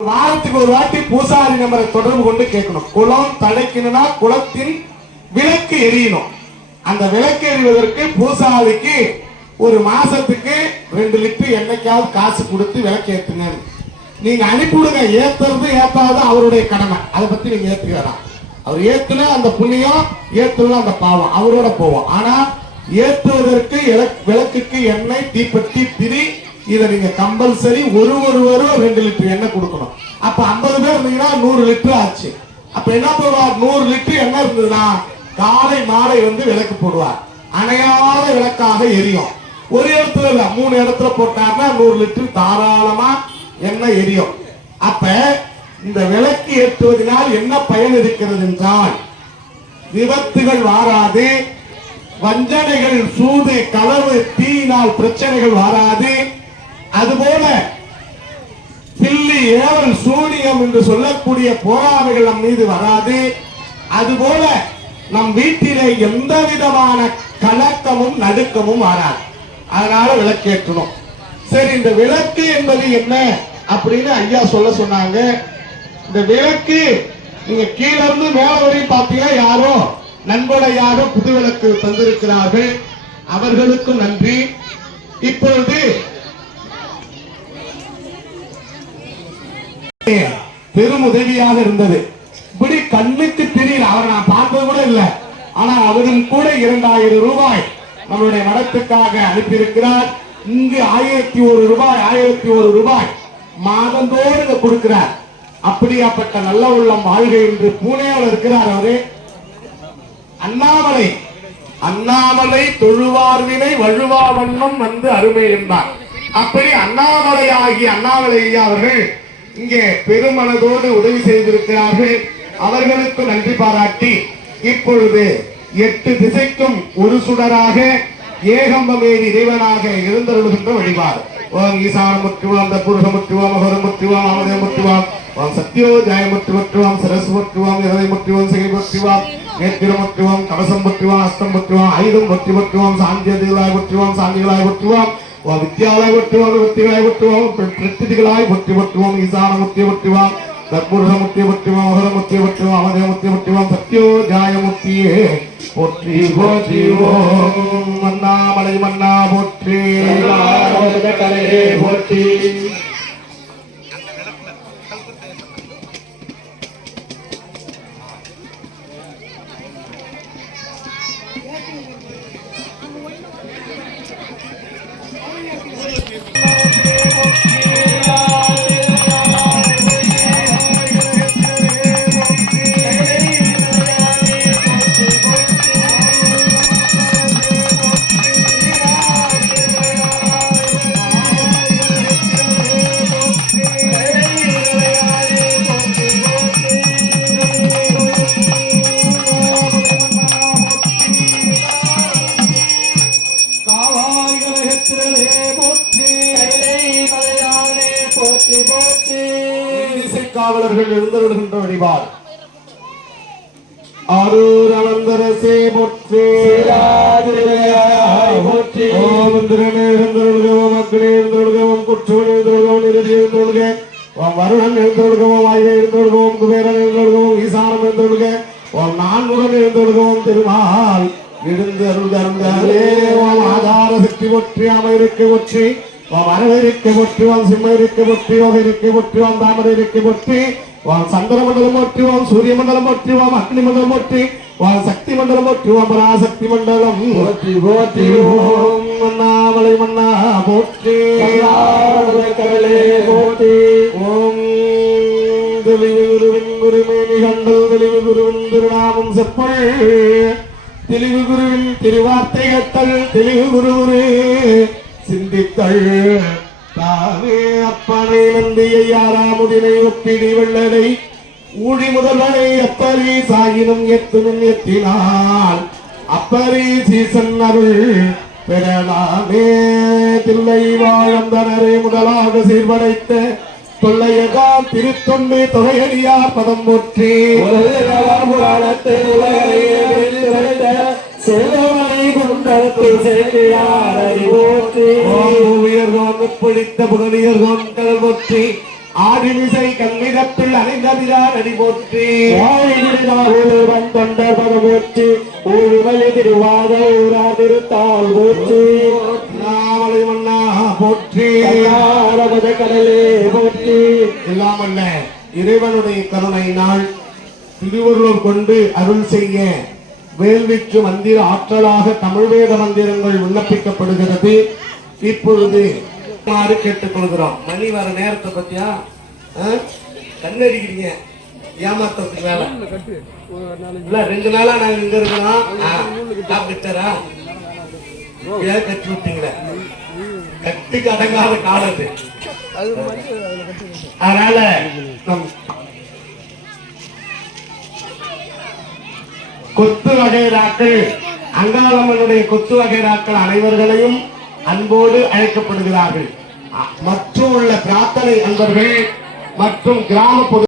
வாரத்துக்கு ஒரு வாட்டி பூசாரி நம்பரை தொடர்பு கொண்டு கேட்கணும். குளம் தழைக்கணும்னா குளத்தின் விளக்கு எரியணும். அந்த விளக்கு எறிவதற்கு பூசாரிக்கு ஒரு மாசத்துக்கு 2 லிட்டர் என்னைக்காவது காசு கொடுத்து விளக்கு ஏத்துங்க. நீங்க அனுப்பிவிடுங்க. ஏத்துறது ஏத்தாது அவருடைய கடமை. அதை பத்தி நீங்க ஏத்துக்கலாம். அவர் ஏத்துனா அந்த புண்ணியம், ஏத்துனா அந்த பாவம் அவரோட போவோம். ஆனா ஏத்துவதற்கு விளக்குக்கு எண்ணெய், தீப்பெட்டி, திரி, இதை நீங்க கம்பல்சரி ஒருவரும் 2 லிட்டர் எண்ணெய் கொடுக்கணும். அப்ப 50 பேர் இருந்தீங்கன்னா 100 லிட்டர் ஆச்சு. அப்ப என்ன பண்ணுவார்? 100 லிட்டர் எண்ணெய் இருந்ததுன்னா காலை மாலை விளக்கு போடுவார். அணையாத விளக்காக எரியும். ஒரு இடத்துல இல்ல, 3 இடத்துல போட்டார்னா 100 லிட்டர் தாராளமா எண்ணெய் எரியும். அப்ப இந்த விளக்கு ஏற்றுவதனால் என்ன பயன் இருக்கிறது என்றால், விபத்துகள் வாராது, வஞ்சனைகள், சூது, களவு, தீயினால் பிரச்சனைகள் வாராது. அதுபோல பில்லி, ஏவல், சூனியம் என்று சொல்லக்கூடிய போராமைகள் நம் மீது வராது. அதுபோல நம் வீட்டிலே எந்த விதமான கலக்கமும் நடுக்கமும் வராது. அதனால விளக்கேற்றணும். சரி, இந்த விளக்கு என்பது என்ன அப்படின்னு ஐயா சொல்ல சொன்னாங்க. இந்த விளக்கு நீங்க கீழ இருந்து மேல வரையும் பாத்தீங்கன்னா யாரோ நண்பட யாரோ புது விளக்கு தந்திருக்கிறார்கள். அவர்களுக்கும் நன்றி. இப்பொழுது பெரும் உதவியாக இருந்தது. இப்படி கண்ணுக்கு தெரியல, அவரை நான் பார்த்தது கூட இல்லை. ஆனா அவரும் கூட 2000 ரூபாய் நம்மளுடைய மடத்துக்காக அனுப்பியிருக்கிறார். இங்கு 1001 ரூபாய் மாதந்தோடு கொடுக்கிறார். அப்படியாப்பட்ட நல்ல உள்ளம் வாழ்க என்று பூனேவில் இருக்கிறார். அவரு அண்ணாமலை தொழுவார்வினை வழுவா வண்ணம் அருமை என்றார். அப்படி அண்ணாமலை ஐயா அவர்கள் இங்கே பெருமனதோடு உதவி செய்திருக்கிறார்கள். அவர்களுக்கு நன்றி பாராட்டி இப்பொழுது 8 திசைக்கும் ஒரு சுடராக ஏகம்பமேவி இறைவனாக எழுந்தருளுகின்ற வழிபாடு. ஓம் ஈசானமுற்றுவாம், தற்புருஷமுற்றுவாம், அகரமுற்றுவாம், ஆமதமுற்றுவாம், ஓம் சத்யோஜாயமுற்றுவற்றுவாம், சரஸ்வற்றுவாம், இரதைமுற்றுவாம், சிகைமுற்றுவாம், நேத்திரமுற்றுவாம், கவசம் முற்றுவாம், அஸ்தம் முற்றுவாம், ஆயுதம் முற்றுவற்றுவாம், சாந்தியதிகளாய் முற்றுவாம், சாந்திகளாய் முற்றுவாம், வித்யாலய முற்றுவாம், வித்திகளாய் முற்றுவாம், பிரத்திதிகளாய் முற்றுவற்றுவாம், ஈசானமுற்றிய முற்றுவாம், தற்புருஷமுற்றிய முற்றுவாம், அகரமுற்றிய முற்றுவாம், ஆமதமுற்றிய முற்றுவாம், சத்யோஜாயமுற்றியே போற்றி போற்றி. ஓம் அண்ணாமலை மன்னா போற்றி போற்றி. காவலர்கள் எழுந்தருளுகின்ற வழிபாடு. ஆரூர் அனந்தரசே போற்றி. ஓம் இந்திரனே எழுந்தருளுகவும், அக்னி எழுந்தருளுகவும், குற்றவன் எழுந்தருளுகவும், நிருதி எழுந்தருளுக, ஓம் வருணன் எழுந்தருளுகவும், ஆய்வை எழுந்தருளுகவும், குபேரன் எழுந்தருளுகவும், ஈசானம் எழுந்தருளுக, ஓம் நான்முகன் எழுந்தருளுகவும், திருமால் எழுந்தருள்களே. ஓம் ஆதார சக்தி போற்றி, அமைருக்கு போற்றி, அரவருக்கு போற்றுவான், சிம்மருக்கு போற்றுவோம், இருக்கு போற்றுவான், தாமரைக்கு போற்றி, சந்திர மண்டலம் போற்றுவோம், சூரிய மண்டலம் போற்றுவோம், அக்னி மண்டலம் போற்றி, சக்தி மண்டலம் போற்றுவோம், பராசக்தி மண்டலம் போற்றி போற்றி. ஓம் அண்ணாமலை மன்னா போற்றி போற்றி. ஓம் தெளிவு குருவின் குருமேனி கண்டல், தெளிவு குருவின் திருநாமம் செப்பல், தெளிவு குருவின் திருவார்த்தை கட்டல், தெளிவு குரு சிந்தித்தள் தானே அப்பனை நந்தியை யாராமுதினை ஒப்பிடி வெள்ளனை ஊழி முதல்வனை அப்பரி சாயினும் எத்துனும் எத்தினால் அப்பரி சீசன் அருள் பெறலாமே. தில்லை வாழந்தனரை முதலாக சீர்படைத்த தொல்லையதா திருத்தொண்டு தொகையடியார் பதம் போற்றி. செல்வமணி குண்டத்தை செல்லியார் அறிவோற்றி. உயர்கோன் பிடித்த புகழியர்கோன் கடல் போற்றி. ஆடிமிசை கண்மிதப்பில் அணைந்ததிரான் அடி போற்றி தொண்ட பதமோச்சு ஊழிமலை திருவாத ஊரா திருத்தால் போச்சு நாமலை மன்னா போற்றி கடலே போற்றி. எல்லாம் அல்ல இறைவனுடைய கருணையினால் திருவருள் கொண்டு அருள் செய்ய வேள்விக்கு மந்திர ஆற்றலாக தமிழ் வேத மந்திரங்கள் விண்ணப்பிக்கப்படுகிறது. இப்பொழுது கேட்டுக் கொள்கிறோம். மணி வர நேரத்தை பத்தியா கண்ணடிக்கிறீங்க, ஏமாத்தத்துக்கு வேலை இல்ல. 2 நாளா நாங்க இங்க இருக்கிறோம். டாக்டரா கட்டி விட்டீங்களே, கட்டுக்கு அடங்காத காலத்து. அதனால நம் கொத்து வகைராக்கள் அங்காளம்மனுடைய கொத்து வகைராக்கள் அனைவர்களையும் அன்போடு அழைக்கப்படுகிறார்கள். மற்றும் உள்ள பிரார்த்தனை அன்பர்கள் மற்றும் கிராம பொது